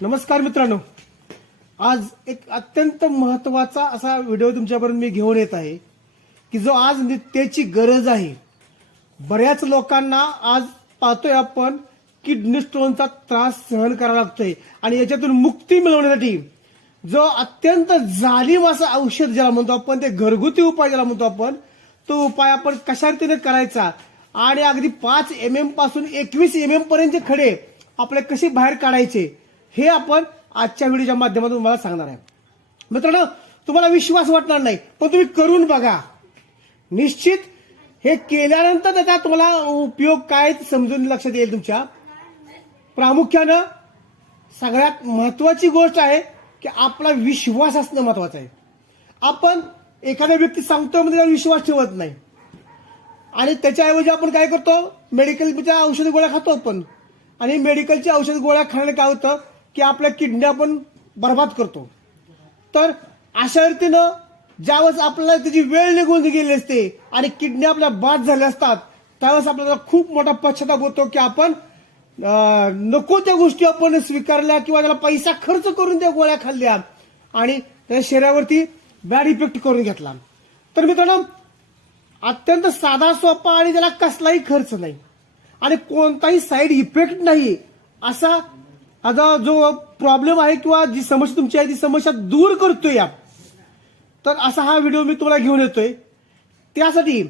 नमस्कार मित्रांनो, आज एक अत्यंत महत्त्वाचा असा व्हिडिओ तुमच्यापर्यंत मी घेऊन येत आहे की जो आज नित्याची गरज आहे. बऱ्याच लोकांना आज पाहतोय आपण किडनी स्टोनचा त्रास सहन करावा लागतोय आणि याच्यातून मुक्ती मिळवण्यासाठी जो अत्यंत जालिम असं औषध ज्याला म्हणतो आपण, ते घरगुती उपाय ज्याला म्हणतो आपण, तो उपाय आपण कशा रीतीने करायचा आणि अगदी 5 mm पासून 21 mm पर्यंतचे खडे आपले कसे बाहेर काढायचे हे आपण आजच्या व्हिडिओच्या माध्यमातून तुम्हाला सांगणार आहे. मित्रांनो, तुम्हाला विश्वास वाटणार नाही, पण तुम्ही करून बघा. निश्चित हे केल्यानंतर त्याचा तुम्हाला उपयोग काय समजून लक्षात येईल. तुमच्या प्रामुख्यानं सगळ्यात महत्वाची गोष्ट आहे की आपला विश्वास असणं महत्वाचं आहे. आपण एखाद्या व्यक्ती सांगतो म्हणजे त्यावर विश्वास ठेवत नाही आणि त्याच्याऐवजी आपण काय करतो, मेडिकलच्या औषध गोळ्या खातो आपण. आणि मेडिकलची औषध गोळ्या खाण्याने काय होतं की आपल्या किडनी आपण बर्बाद करतो. तर अशा रीतीनं ज्यावेळेस आपल्याला त्याची वेळ निघून गेली असते आणि किडनी आपल्या बाद झाल्या असतात, त्यावेळेस आपल्याला खूप मोठा पश्चाताप होतो की आपण नको त्या गोष्टी आपण स्वीकारल्या किंवा त्याला पैसा खर्च करून त्या गोळ्या खाल्ल्या आणि त्या शरीरावरती बॅड इफेक्ट करून घेतला. तर मित्रांनो, अत्यंत साधा सोपा आणि त्याला कसलाही खर्च नाही आणि कोणताही साईड इफेक्ट नाही असा आता जो प्रॉब्लेम आहे किंवा जी समस्या तुमची आहे ती समस्या दूर करतोय. तर असा हा व्हिडिओ मी तुम्हाला घेऊन येतोय. त्यासाठी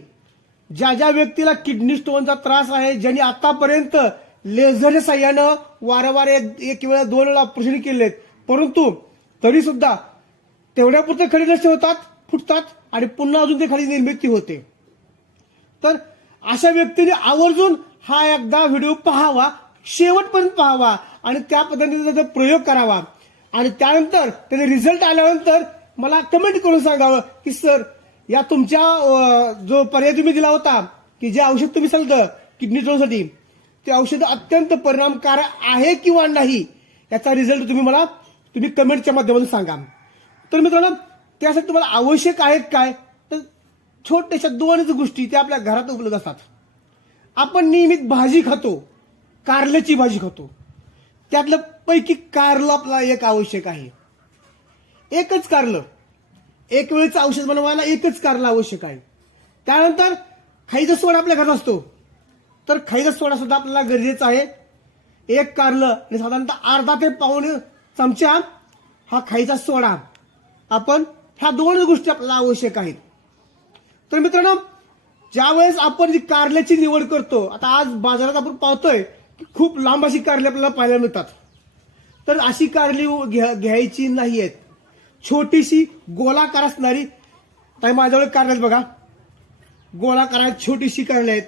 ज्या ज्या व्यक्तीला किडनी स्टोनचा त्रास आहे, ज्यांनी आतापर्यंत लेझरच्या साह्यानं वारंवार एक वेळा 2 वेळा ऑपरेशन केलेत, परंतु तरी सुद्धा तेवढ्यापुरते खडे नष्ट होतात, फुटतात आणि पुन्हा अजून ते खडी निर्मिती होते. तर अशा व्यक्तीने आवर्जून हा एकदा व्हिडिओ पाहावा, शेवटपर्यंत पाहावा आणि त्या पद्धतीने त्याचा प्रयोग करावा आणि त्यानंतर त्याचे रिझल्ट आल्यानंतर मला कमेंट करून सांगावं की सर, या तुमच्या जो पर्याय तुम्ही दिला होता की जे औषध तुम्ही सांगितलं किडनी स्टोनसाठी, ते औषध अत्यंत परिणामकारक आहे किंवा नाही याचा रिझल्ट तुम्ही कमेंटच्या माध्यमातून सांगा. तर मित्रांनो, त्यासाठी तुम्हाला आवश्यक आहेत काय, तर छोट्याशा 2 गोष्टी त्या आपल्या घरात उपलब्ध असतात. आपण नियमित भाजी खातो, कारल्याची भाजी खातो, त्यातलं पैकी कारलं आपल्याला एक आवश्यक आहे. एकच कारलं, एक वेळेचं औषध बनवायला एकच कारलं आवश्यक आहे. त्यानंतर खायचा सोडा आपल्या घरात असतो, तर खायचा सोडा सुद्धा आपल्याला गरजेचा आहे. एक कारलं आणि साधारणतः अर्धा ते पाऊण चमचा हा खायचा सोडा, आपण ह्या 2 गोष्टी आपल्याला आवश्यक आहेत. तर मित्रांनो, ज्यावेळेस आपण जी कारल्याची निवड करतो, आता आज बाजारात आपण पाहतोय की खूप लांब अशी कारली आपल्याला पाहायला मिळतात. तर अशी कारली घ्यायची नाहीयेत. छोटीशी गोलाकार असणारी, ताई माझ्याजवळ कारले आहेत बघा, गोलाकार छोटीशी कारले आहेत.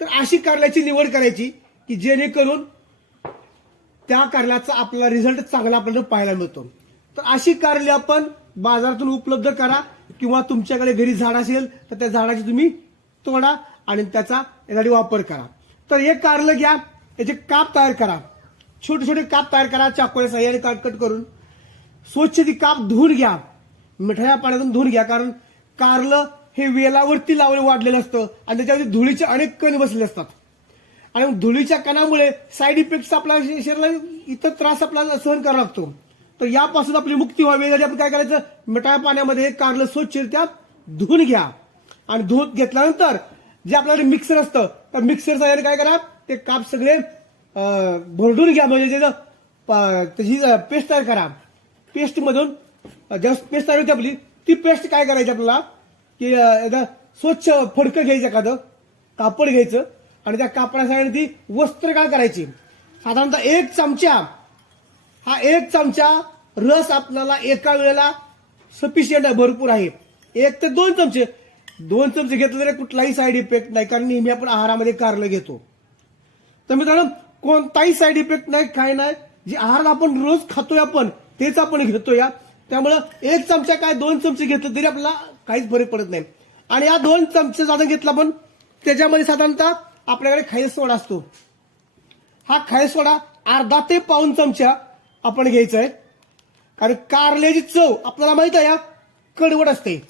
तर अशी कारल्याची निवड करायची की जेणेकरून त्या कारल्याचा आपल्याला रिझल्ट चांगला आपल्याला पाहायला मिळतो. तर अशी कारली आपण बाजारातून उपलब्ध करा किंवा तुमच्याकडे घरी झाड असेल तर त्या झाडाची तुम्ही तोडा आणि त्याचा यासाठी वापर करा. तर एक कारलं घ्या, याचे काप तयार करा, छोटे छोटे काप तयार करा, चाकूच्या साह्याने कट करून स्वच्छ ती काप धुवून घ्या, मिठाच्या पाण्यातून धुवून घ्या. कारण कारलं हे वेलावरती वाढलेलं असतं आणि त्याच्यावरती धुळीचे अनेक कण बसलेले असतात आणि धुळीच्या कणामुळे साईड इफेक्ट आपल्या शरीराला इतर त्रास आपल्याला सहन करावा लागतो. तर यापासून आपली मुक्ती व्हावी यासाठी आपण काय करायचं, मिठाच्या पाण्यामध्ये कारलं स्वच्छरित्या धुवून घ्या आणि धुवून घेतल्यानंतर जे आपल्याकडे मिक्सर असतं तर मिक्सर साह्याने काय करा, ते काप सगळे भरडून घ्या, म्हणजे त्याची पेस्ट तयार करा. पेस्ट मधून जस्ट पेस्ट तयार होती आपली, ती पेस्ट काय करायची आपल्याला की स्वच्छ फडकं घ्यायचं, एखादं कापड घ्यायचं आणि त्या कापडासाठी ती वस्त्र काय करायची. साधारणतः 1 चमचा, हा 1 चमचा रस आपल्याला एका वेळेला सफिशियंट आहे, भरपूर आहे. 1 ते 2 चमचे, 2 चमचे घेतले तरी कुठलाही साईड इफेक्ट नाही, कारण नेहमी आपण आहारामध्ये कारलं घेतो. तर मित्रांनो, कोणताही साईड इफेक्ट नाही, काय नाही. जे आहार आपण रोज खातोय आपण तेच आपण घेतोय. त्यामुळं 1 चमचा काय 2 चमचे घेतलं तरी आपल्याला काहीच फरक पडत नाही. आणि या 2 चमचे साधारण घेतला पण त्याच्यामध्ये साधारणतः आपल्याकडे खायचा सोडा असतो. हा खायचा सोडा अर्धा ते पाऊण चमचा आपण घ्यायचा आहे. कारण कारल्याची चव आपल्याला माहित आहे कडवट असते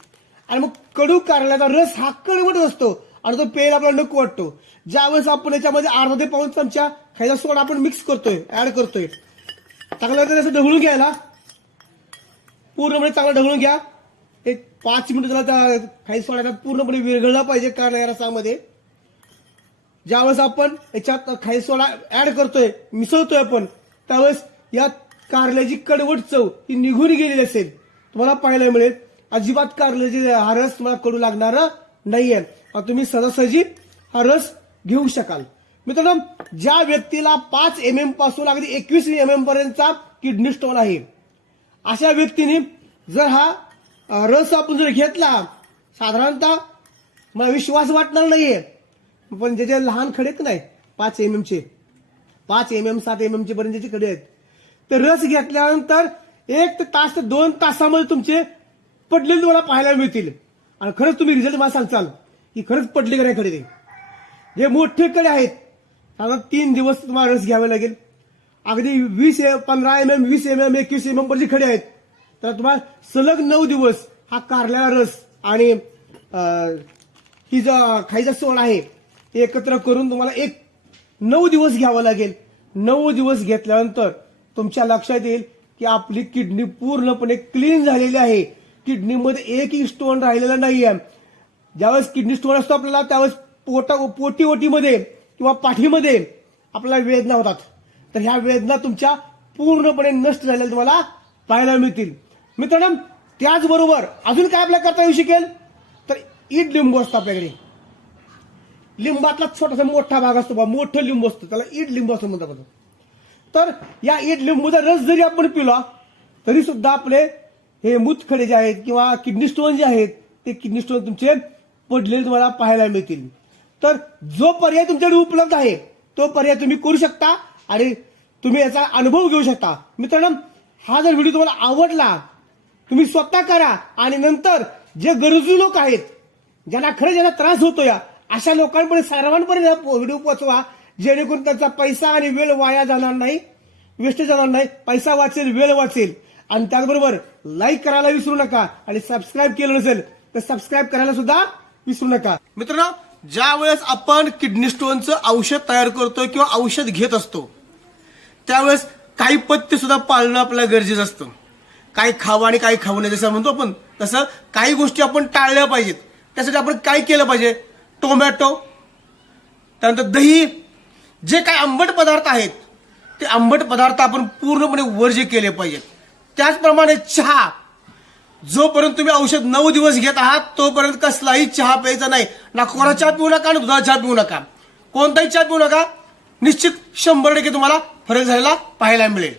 आणि मग कडू कारल्याचा रस हा कडवट असतो आणि तो प्यायला आपल्याला नको वाटतो. ज्यावेळेस आपण याच्यामध्ये अर्धा ते पाऊण चमचा खायचा सोडा आपण मिक्स करतोय, ऍड करतोय, चांगलं असं ढवळून घ्यायला, पूर्णपणे चांगलं ढवळून घ्या. एक 5 मिनिट त्याला त्या खाई सोडायला पूर्णपणे विरघळला पाहिजे कारल्या रसामध्ये. ज्यावेळेस आपण याच्यात खाई सोडा ऍड करतोय, मिसळतोय आपण, त्यावेळेस या कारल्याची कडवट चव ही निघून गेलेली असेल, तुम्हाला पाहायला मिळेल. अजिबात कारल्याची हा रस तुम्हाला कडू लागणार नाहीये. तुम्ही सहजासहजी हा रस घेऊ शकाल. मित्रांनो, ज्या व्यक्तीला 5 mm पासून अगदी 21 mm पर्यंतचा किडनी स्टोन आहे, अशा व्यक्तीने जर हा रस आपण जर घेतला, साधारणतः मला विश्वास वाटणार नाहीये, पण जे जे लहान खडे नाही 5 mm चे, 5 mm 7 mm चे पर्यंतचे खडे आहेत, तर रस घेतल्यानंतर 1 तास ते 2 तासामध्ये तुमचे पडलेले तुम्हाला पाहायला मिळतील. आणि खरंच तुम्ही रिझल्ट मला सांगचाल की खरंच पडले का नाही खडे. ते जे मोठे कडे आहेत, साधारण 3 दिवस तुम्हाला रस घ्यावे लागेल. अगदी 15 mm 20 mm 21 mm पर्यंत खडे आहेत, तर तुम्हाला सलग 9 दिवस हा कारल्या रस आणि ही जो खायचा सोडा आहे एकत्र करून तुम्हाला 9 दिवस घ्यावं लागेल. 9 दिवस घेतल्यानंतर तुमच्या लक्षात येईल की आपली किडनी पूर्णपणे क्लीन झालेली आहे. किडनीमध्ये एकही स्टोन राहिलेला नाहीये. ज्यावेळेस किडनी स्टोन असतो आपल्याला, त्यावेळेस पोटी-ओटीमध्ये किंवा पाठीमध्ये आपल्याला वेदना होतात, तर ह्या वेदना तुमच्या पूर्णपणे नष्ट झालेल्या तुम्हाला पाहायला मिळतील. मित्रांनो, त्याचबरोबर अजून काय आपल्याला करता येऊ शकेल, तर ईड लिंबू असतं आपल्याकडे. लिंबातला छोटासा मोठा भाग असतो, मोठं लिंबू असतं, त्याला ईड लिंबू असं म्हणतात. तर या ईड लिंबूचा रस जरी आपण पिला तरी सुद्धा आपले हे मूतखडे जे आहेत किंवा किडनी स्टोन जे आहेत, ते किडनी स्टोन तुमचे पडलेले तुम्हाला पाहायला मिळतील. तर जो पर्याय तुमच्याकडे उपलब्ध आहे तो पर्याय तुम्ही करू शकता आणि तुम्ही याचा अनुभव घेऊ शकता. मित्रांनो, हा जर व्हिडिओ तुम्हाला आवडला, तुम्ही स्वतः करा आणि नंतर जे गरजू लोक आहेत, ज्यांना त्रास होतो, या अशा लोकांपर्यंत सर्वांपर्यंत व्हिडिओ पोहोचवा, जेणेकरून त्यांचा पैसा आणि वेळ वाया जाणार नाही, वेस्ट जाणार नाही. पैसा वाचेल, वेळ वाचेल. आणि त्याचबरोबर लाईक करायला विसरू नका आणि सबस्क्राईब केलं नसेल तर सबस्क्राईब करायला सुद्धा विसरू नका. मित्रांनो, ज्या वेळेस आपण किडनी स्टोनचं औषध तयार करतो किंवा औषध घेत असतो, त्यावेळेस काही पथ्य सुद्धा पाळणं आपल्याला गरजेचं असतं. काही खावं आणि काही खाऊ नये जसं म्हणतो आपण, तसं काही गोष्टी आपण टाळल्या पाहिजेत. त्यासाठी आपण काय केलं पाहिजे, टोमॅटो, त्यानंतर दही, जे काही आंबट पदार्थ आहेत ते आंबट पदार्थ आपण पूर्णपणे वर्ज्य केले पाहिजेत. त्याचप्रमाणे चहा, जोपर्यंत तुम्ही औषध 9 दिवस घेत आहात तोपर्यंत कसलाही चहा प्यायचा नाही. ना कोरा चहा पिऊ नका, ना दुधाचा चहा पिऊ नका, कोणताही चहा पिऊ नका. निश्चित 100% तुम्हाला फरक झालेला पाहायला मिळेल.